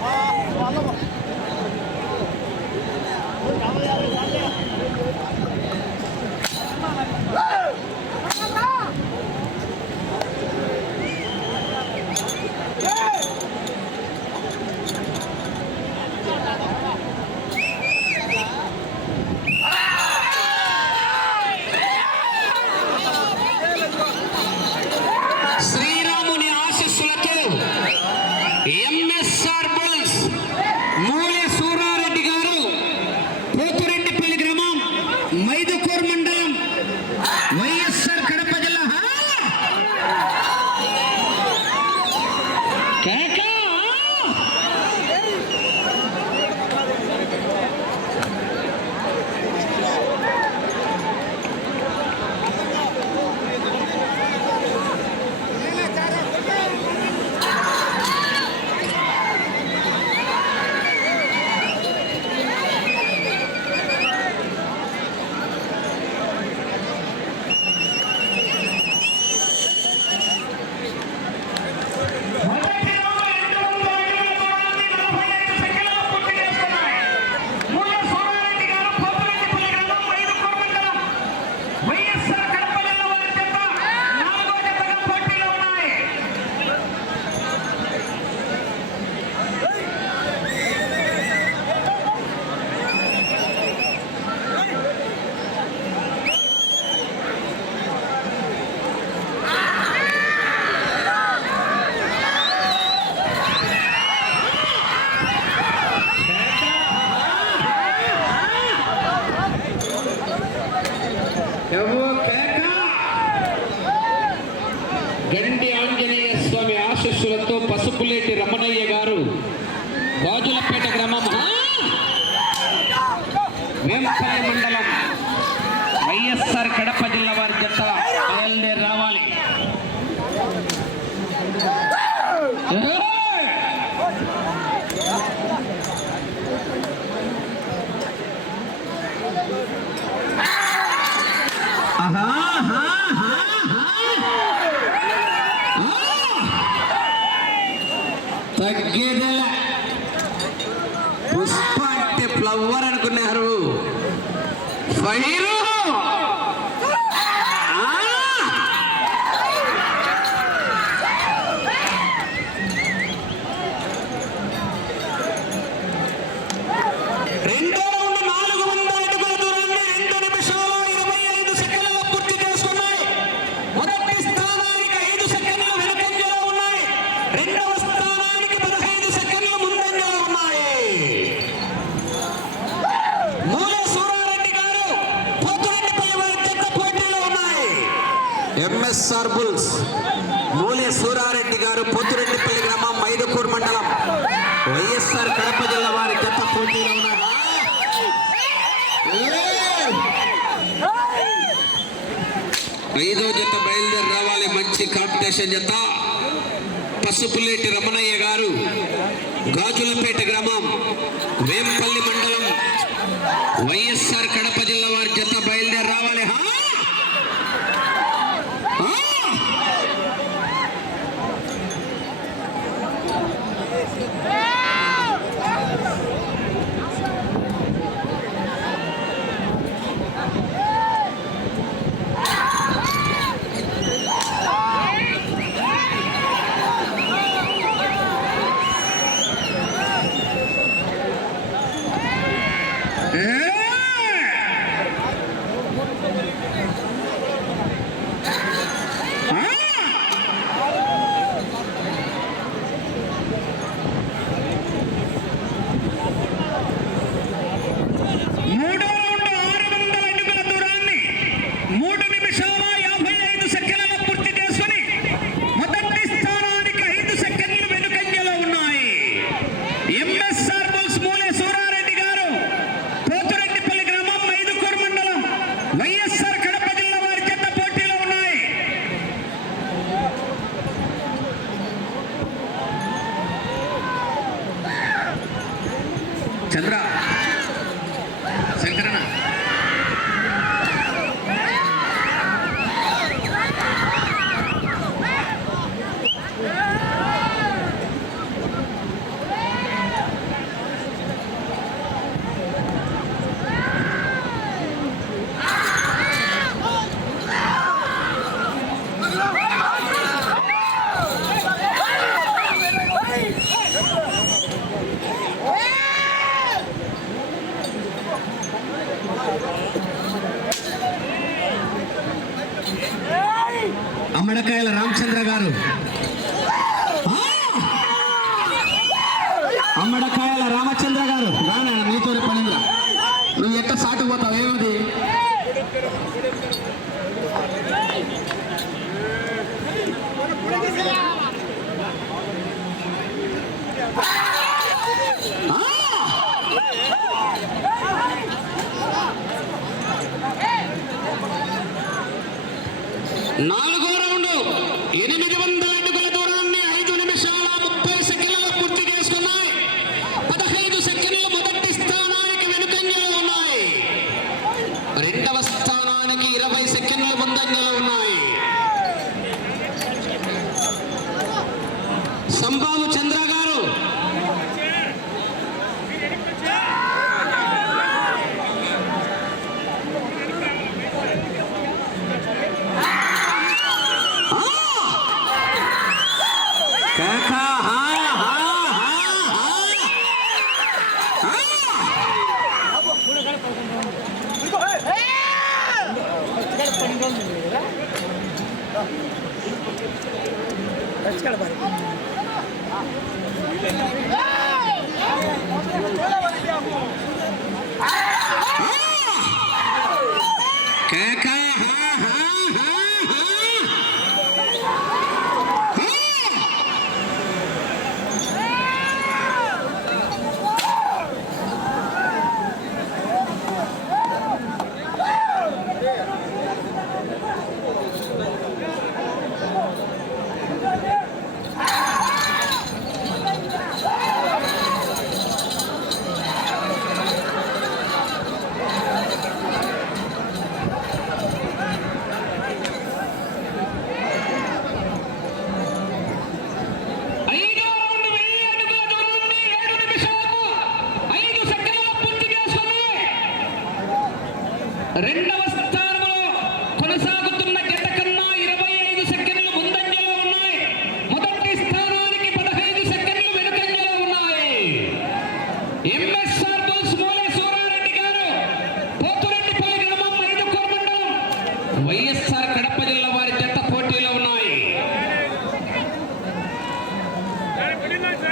아, 안 넘어. పసుపులేటి రమణయ్య గారు గాజులపేట ఐదో జత బయలుదేరి రావాలి. మంచి కాంపిటీషన్ జత. పసుపులేటి రమణయ్య గారు. గాజులపేట గ్రామం వేంపల్లి మండలం. వైఎస్ఆర్ కడప మెడకాయల రామచంద్ర గారు. கேட்க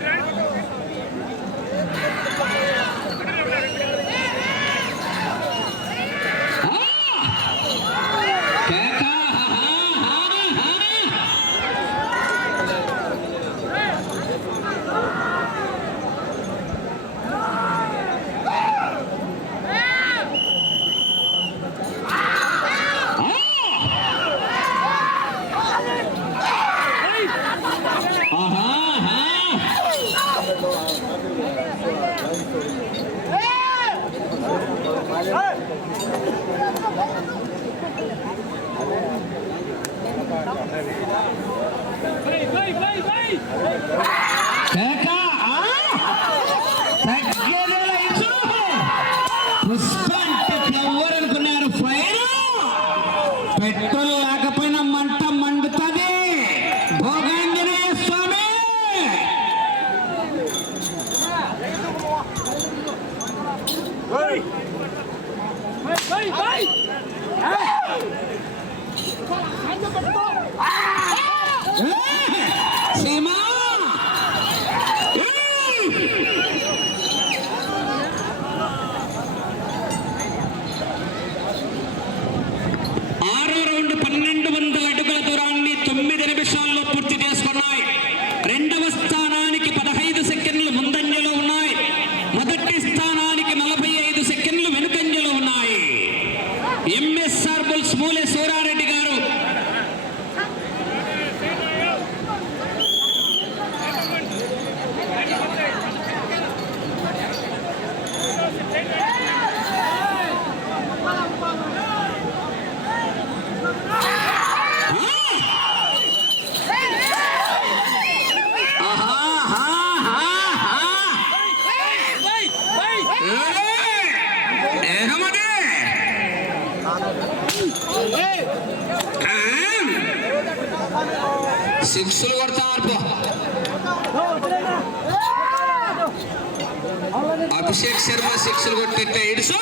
Run. పుష్ప సిక్స్లు కొడతారు అభిషేక్ శర్మ సిక్స్లు కొట్టినట్టే. ఇడుసు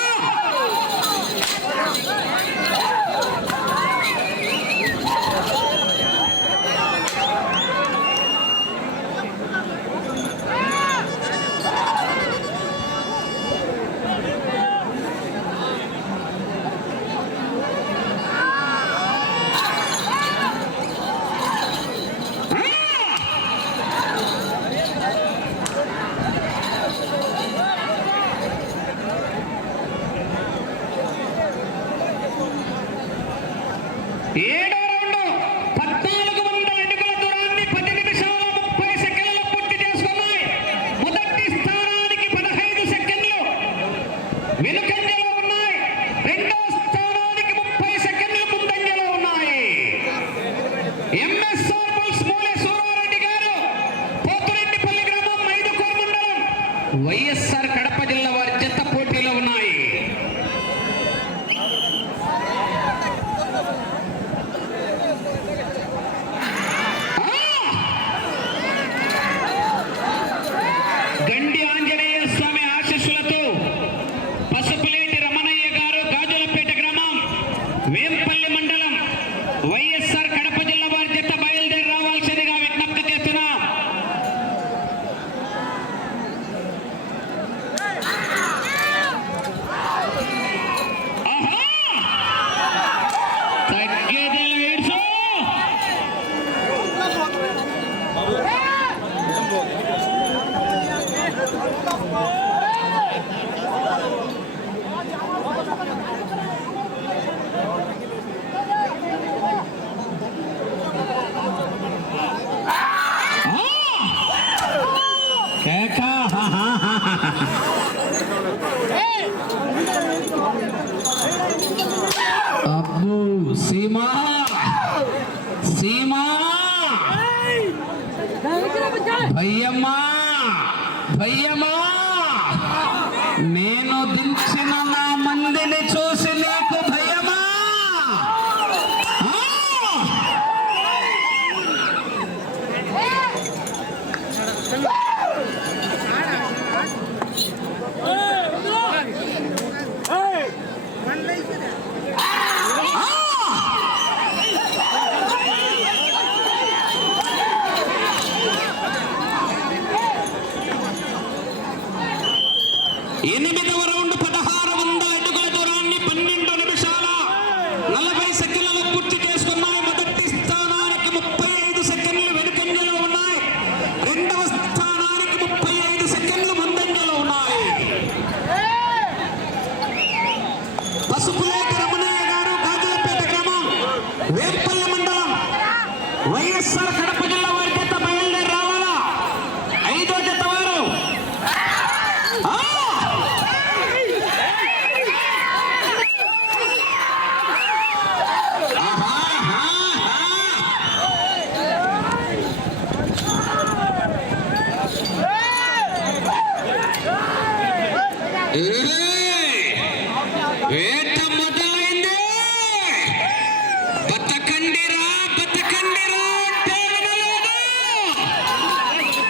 para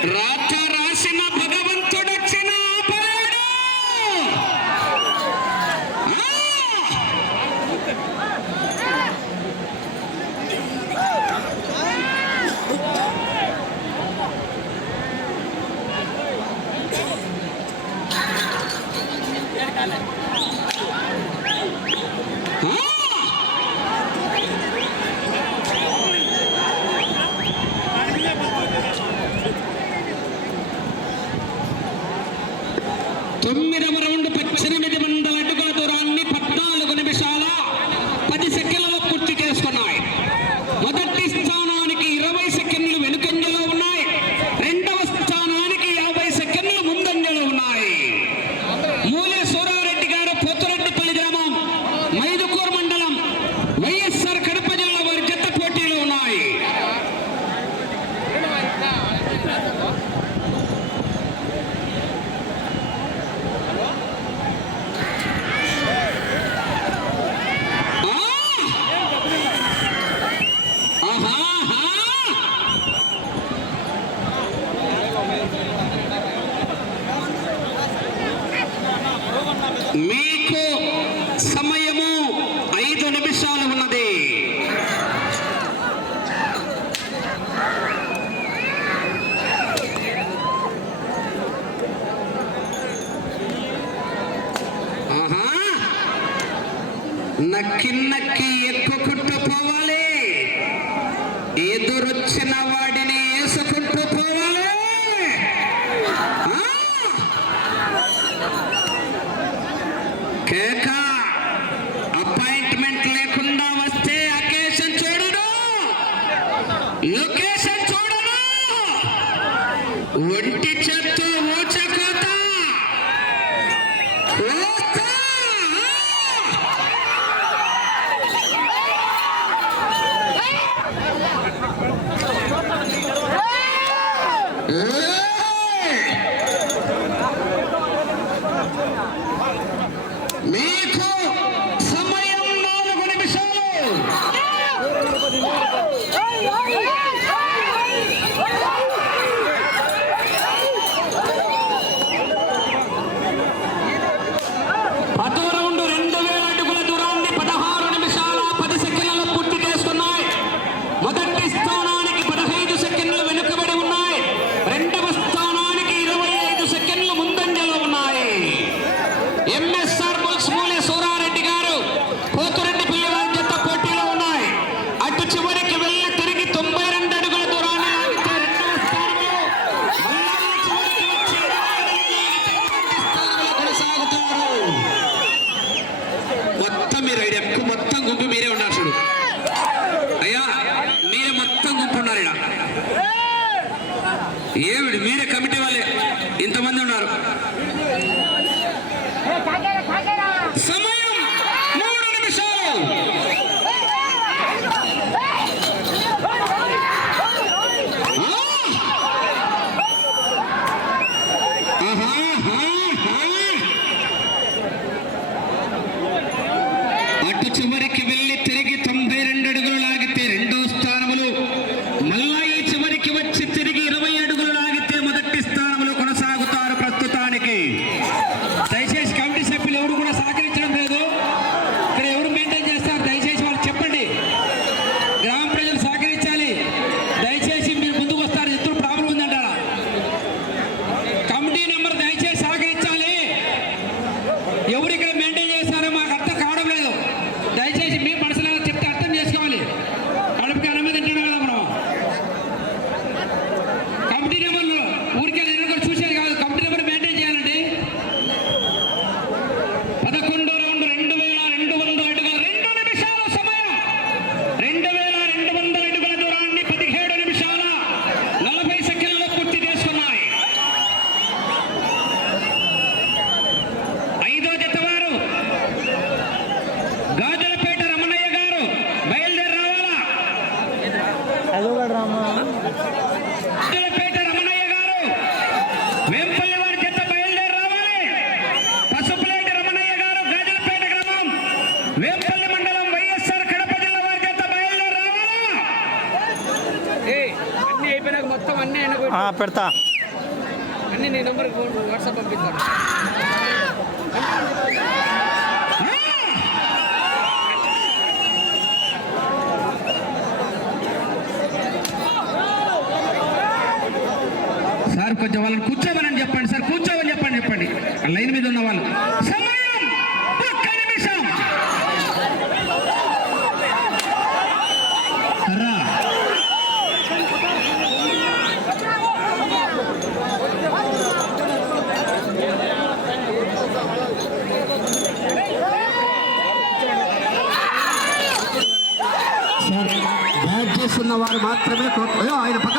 రా మీకు సమయము ఐదు నిమిషాలు ఉన్నది. నక్కి నక్కి ఒంటి చేత్తో పెడతా. నెంబర్కి సార్ కొంచెం వాళ్ళని కూర్చోమని చెప్పండి సార్ కూర్చోమని చెప్పండి చెప్పండి. లైన్ మీద ఉన్న వాళ్ళు. 哎呀！哎。